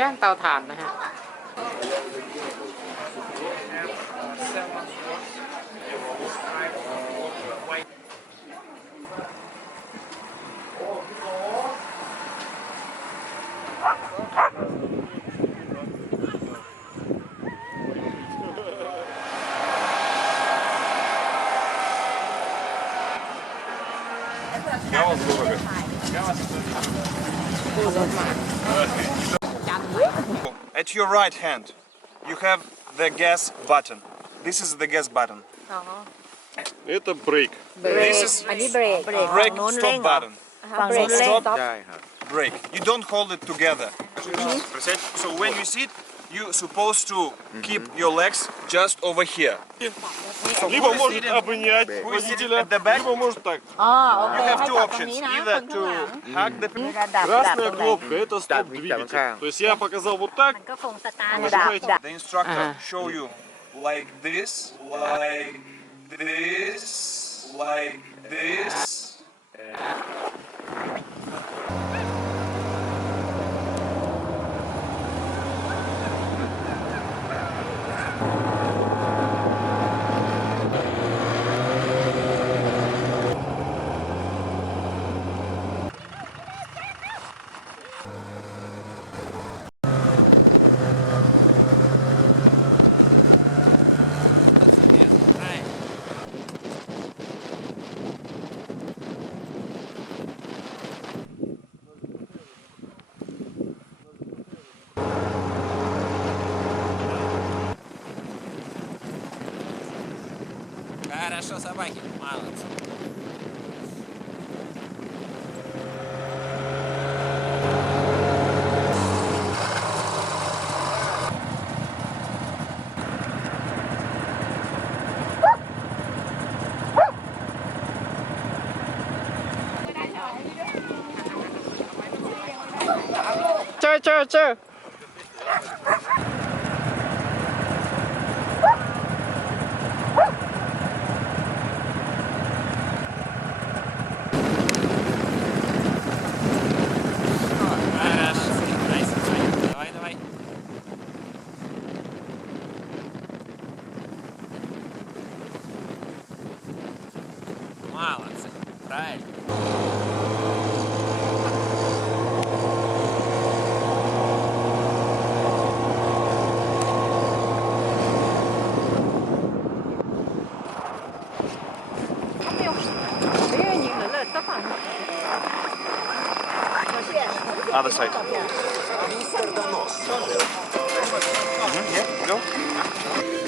ย่างเตาถ่านนะฮะAt your right hand, you have the gas button. This is the gas button. Это брейк. This is อันนี้เบรก brake stop button. ฝั่งโน้นเร่ง Stop, ได้ครับ brake. You don't hold it together. So when you sit, you're supposed to keep your legs just over here. Либо может обнять Who is sitting водителя, at the back? либо может так. อ๋อโอเค You ให้ have จั two บตรง options. นี้นะคน Either ข้างหลัง to hug the นี่ระดับ Красная ตรงไหน кнопка это стоп двигатель. То есть я показал вот так, มันก็คงสตาร์ท нажимаете. ดับ The instructor show you like this, like this, like this. Хорошо, собаки. Молодцы. Chơi. Давай. Молодцы. Правильно. Other side. Yeah, go.